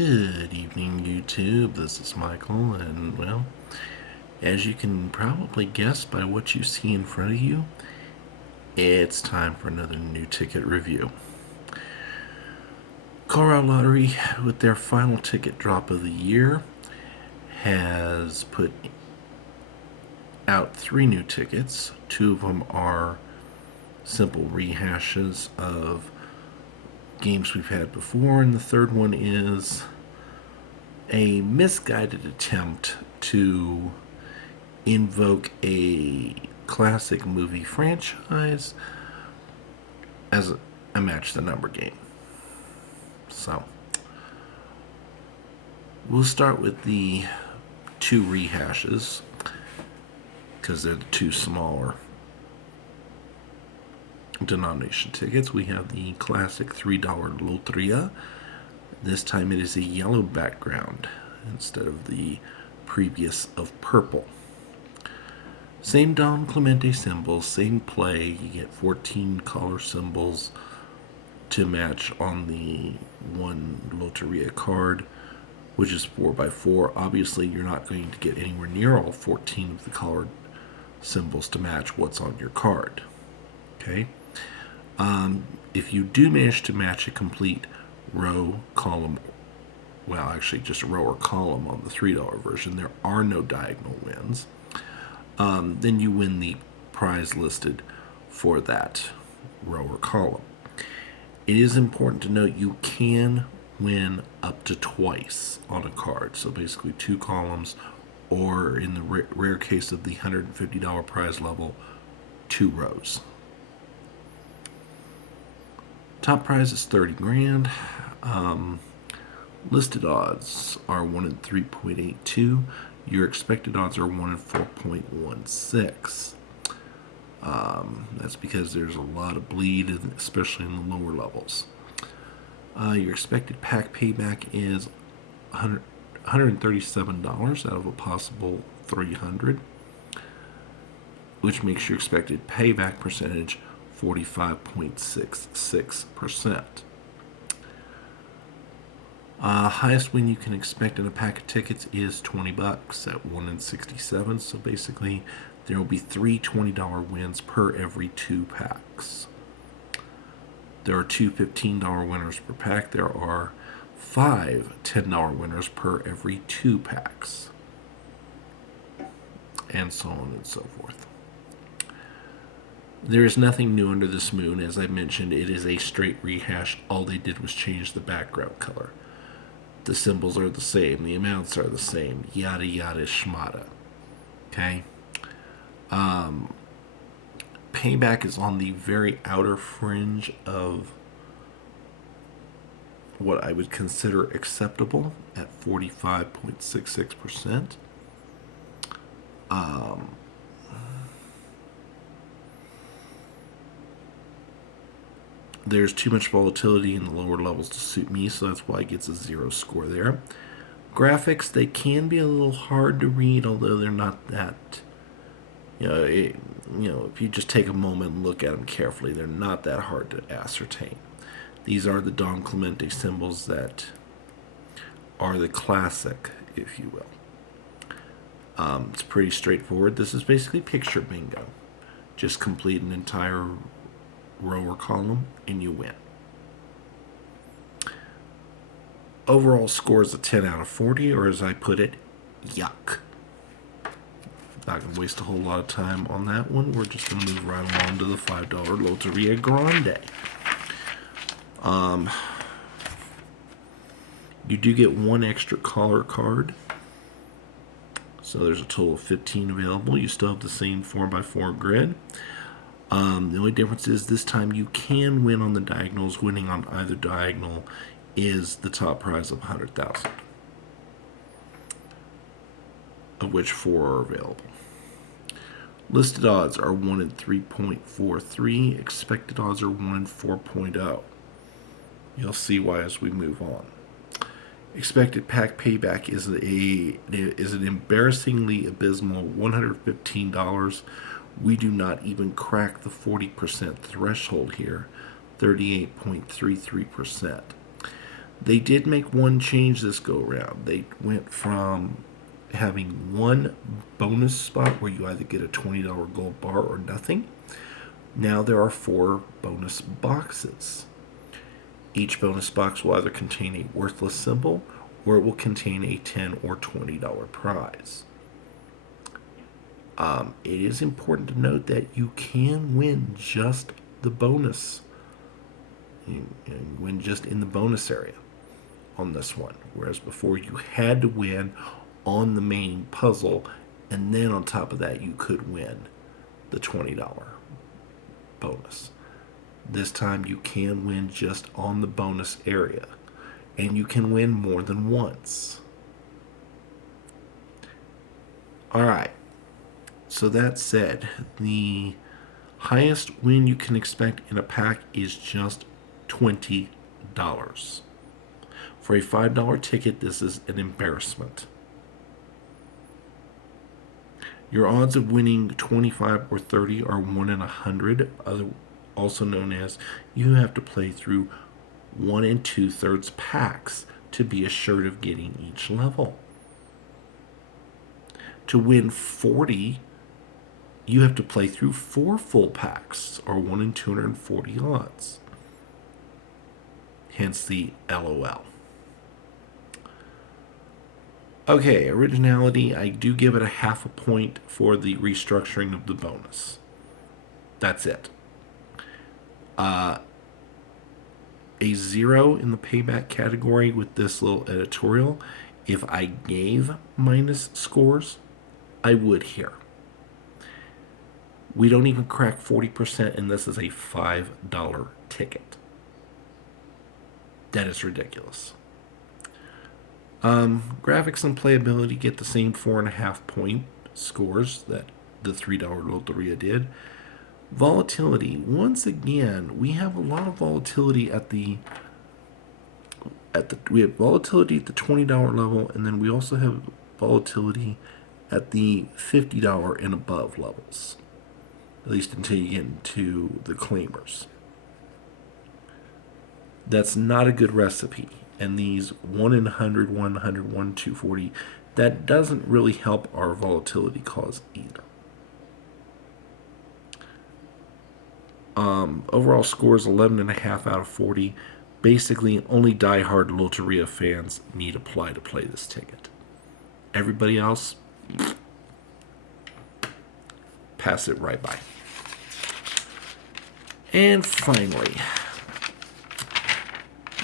Good evening, YouTube. This is Michael, and well, as you can probably guess by what you see in front of you, it's time for another new ticket review. Colorado Lottery, with their final ticket drop of the year, has put out 3 new tickets. 2 of them are simple rehashes of games we've had before, and the third one is a misguided attempt to invoke a classic movie franchise as a match the number game. So, we'll start with the 2 rehashes because they're the 2 smaller denomination tickets. We have the classic $3 Loteria. This time it is a yellow background instead of the previous of purple. Same Don Clemente symbols, same play. You get 14 color symbols to match on the one Loteria card, which is 4x4. Obviously, you're not going to get anywhere near all 14 of the colored symbols to match what's on your card. Okay? If you do manage to match a complete row, column, well, actually just a row or column on the $3 version, there are no diagonal wins. Then you win the prize listed for that row or column. It is important to note you can win up to twice on a card. So basically 2 columns, or in the rare case of the $150 prize level, 2 rows. Top prize is 30 grand. Listed odds are 1 in 3.82. Your expected odds are 1 in 4.16. That's because there's a lot of bleed, especially in the lower levels. Your expected pack payback is $137 out of a possible $300, which makes your expected payback percentage 45.66%. Highest win you can expect in a pack of tickets is $20 at 1 in 67. So basically, there will be 3 $20 wins per every 2 packs. There are 2 $15 winners per pack. There are 5 $10 winners per every 2 packs. And so on and so forth. There is nothing new under this moon. As I mentioned, it is a straight rehash. All they did was change the background color. The symbols are the same. The amounts are the same. Yada yada shmata. Okay? Payback is on the very outer fringe of what I would consider acceptable at 45.66%. There's too much volatility in the lower levels to suit me, so that's why it gets a 0 score there. Graphics, they can be a little hard to read, although they're not that, if you just take a moment and look at them carefully, they're not that hard to ascertain. These are the Don Clemente symbols that are the classic, if you will. It's pretty straightforward. This is basically picture bingo. Just complete an entire row or column and you win. Overall score is a 10 out of 40, or as I put it, yuck. Not going to waste a whole lot of time on that one. We're just going to move right along to the $5 Loteria Grande. You do get 1 extra color card. So there's a total of 15 available. You still have the same 4x4 grid. The only difference is this time you can win on the diagonals. Winning on either diagonal is the top prize of $100,000, of which 4 are available. Listed odds are 1 in 3.43. Expected odds are 1 in 4.0. You'll see why as we move on. Expected pack payback is an embarrassingly abysmal $115. We do not even crack the 40% threshold here, 38.33%. They did make one change this go around. They went from having one bonus spot where you either get a $20 gold bar or nothing. Now there are 4 bonus boxes. Each bonus box will either contain a worthless symbol or it will contain a $10 or $20 prize. It is important to note that you can win just the bonus. You win just in the bonus area on this one, whereas before you had to win on the main puzzle, and then on top of that you could win the $20 bonus. This time you can win just on the bonus area, and you can win more than once. Alright, so that said, the highest win you can expect in a pack is just $20. For a $5 ticket, this is an embarrassment. Your odds of winning 25 or 30 are 1 in 100, also known as you have to play through 1 2/3 packs to be assured of getting each level. To win 40, you have to play through 4 full packs, or 1 in 240 odds. Hence the LOL. Okay, originality, I do give it a half a point for the restructuring of the bonus. That's it. A 0 in the payback category with this little editorial. If I gave minus scores, I would here. We don't even crack 40%, and this is a $5 ticket. That is ridiculous. Graphics and playability get the same 4.5 point scores that the $3 Loteria did. Volatility, once again, we have a lot of volatility we have volatility at the $20 level, and then we also have volatility at the $50 and above levels, at least until you get into the claimers. That's not a good recipe. And these 1 in 100, 100, 1, 240, that doesn't really help our volatility cause either. Overall score is 11.5 out of 40. Basically, only diehard Loteria fans need apply to play this ticket. Everybody else, pass it right by. And finally,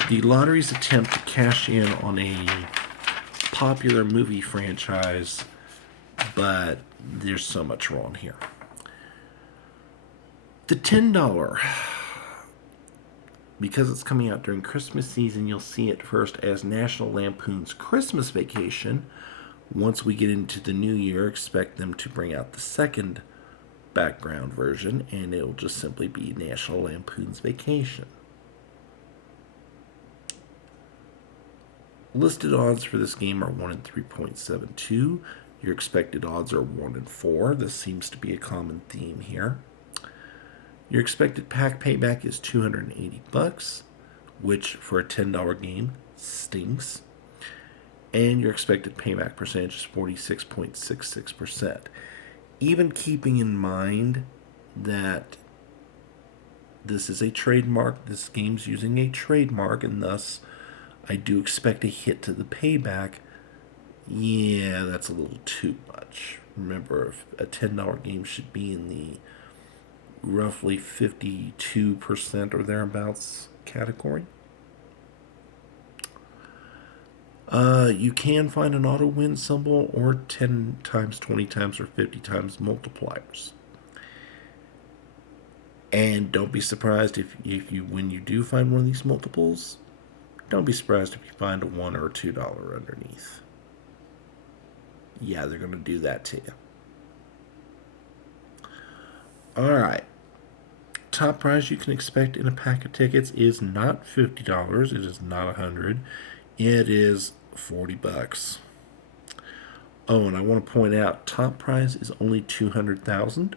the lottery's attempt to cash in on a popular movie franchise, but there's so much wrong here. The $10, because it's coming out during Christmas season, you'll see it first as National Lampoon's Christmas Vacation. Once we get into the new year, expect them to bring out the second background version, and it will just simply be National Lampoon's Vacation. Listed odds for this game are 1 in 3.72. Your expected odds are 1 in 4. This seems to be a common theme here. Your expected pack payback is $280, which for a $10 game stinks. And your expected payback percentage is 46.66%. Even keeping in mind that this is a trademark, this game's using a trademark, and thus I do expect a hit to the payback. Yeah, that's a little too much. Remember, a $10 game should be in the roughly 52% or thereabouts category. You can find an auto win symbol or 10 times, 20 times, or 50 times multipliers. And don't be surprised if you when you do find one of these multiples, don't be surprised if you find a $1 or $2 underneath. Yeah, they're going to do that to you. Alright. Top prize you can expect in a pack of tickets is not $50. It is not $100. It is $40. Oh, and I want to point out, top prize is only $200,000.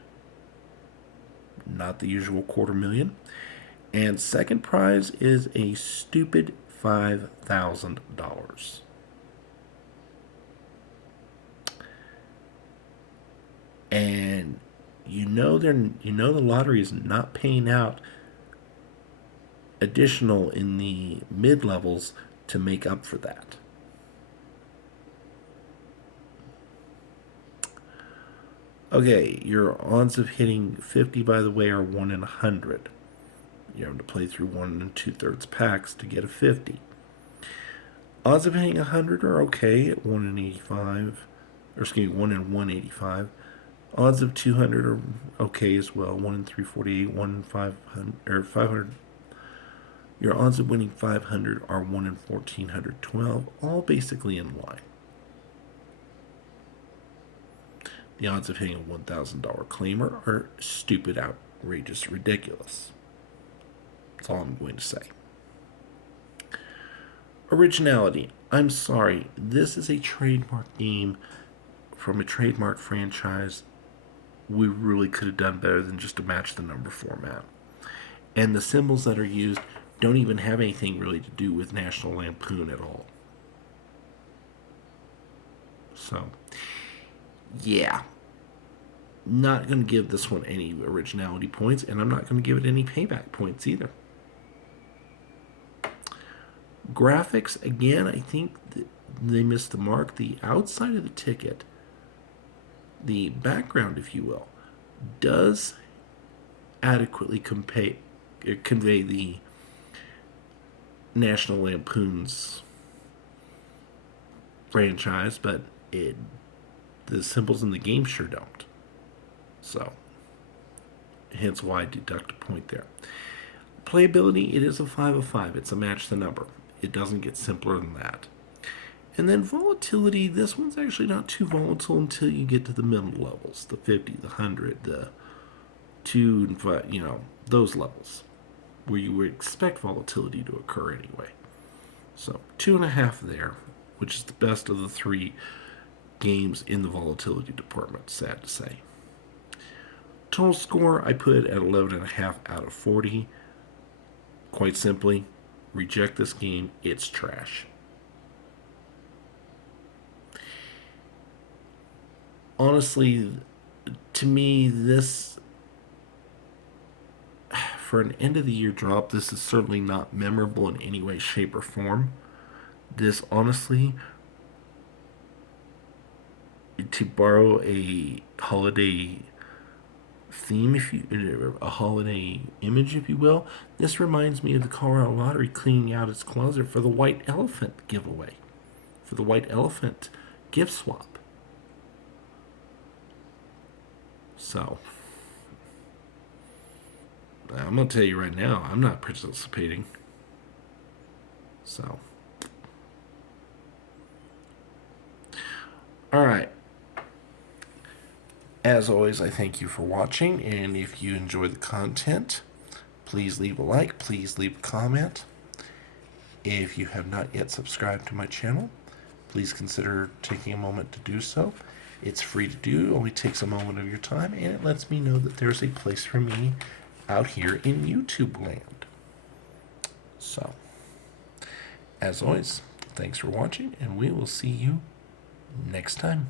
Not the usual $250,000. And second prize is a stupid $5,000. And the lottery is not paying out additional in the mid levels to make up for that. Okay, your odds of hitting 50, by the way, are 1 in 100. You have to play through 1 2/3 packs to get a 50. Odds of hitting 100 are okay at 1 in 85, or excuse me, 1 in 185. Odds of 200 are okay as well, 1 in 348, 1 in 500, or 500. Your odds of winning 500 are 1 in 1412, all basically in line. The odds of hitting a $1,000 claimer are stupid, outrageous, ridiculous. That's all I'm going to say. Originality. I'm sorry. This is a trademark game from a trademark franchise. We really could have done better than just to match the number format. And the symbols that are used don't even have anything really to do with National Lampoon at all. So, yeah. Not going to give this one any originality points, and I'm not going to give it any payback points either. Graphics, again, I think they missed the mark. The outside of the ticket, the background, if you will, does adequately convey the National Lampoon's franchise, but the symbols in the game sure don't. So, hence why I deduct a point there. Playability, it is a 5 of 5. It's a match the number. It doesn't get simpler than that. And then volatility, this one's actually not too volatile until you get to the middle levels, the 50, the 100, the 2 and 5, those levels where you would expect volatility to occur anyway. So 2.5 there, which is the best of the 3 games in the volatility department, sad to say. Total score, I put at 11.5 out of 40. Quite simply, reject this game. It's trash. Honestly, to me, this, for an end of the year drop, this is certainly not memorable in any way, shape, or form. This, honestly, to borrow a holiday theme, a holiday image, if you will, this reminds me of the Colorado Lottery cleaning out its closet for the White Elephant giveaway, for the White Elephant gift swap. So, I'm going to tell you right now, I'm not participating. So, alright. As always, I thank you for watching, and if you enjoy the content, please leave a like, please leave a comment. If you have not yet subscribed to my channel, please consider taking a moment to do so. It's free to do, only takes a moment of your time, and it lets me know that there's a place for me out here in YouTube land. So, as always, thanks for watching, and we will see you next time.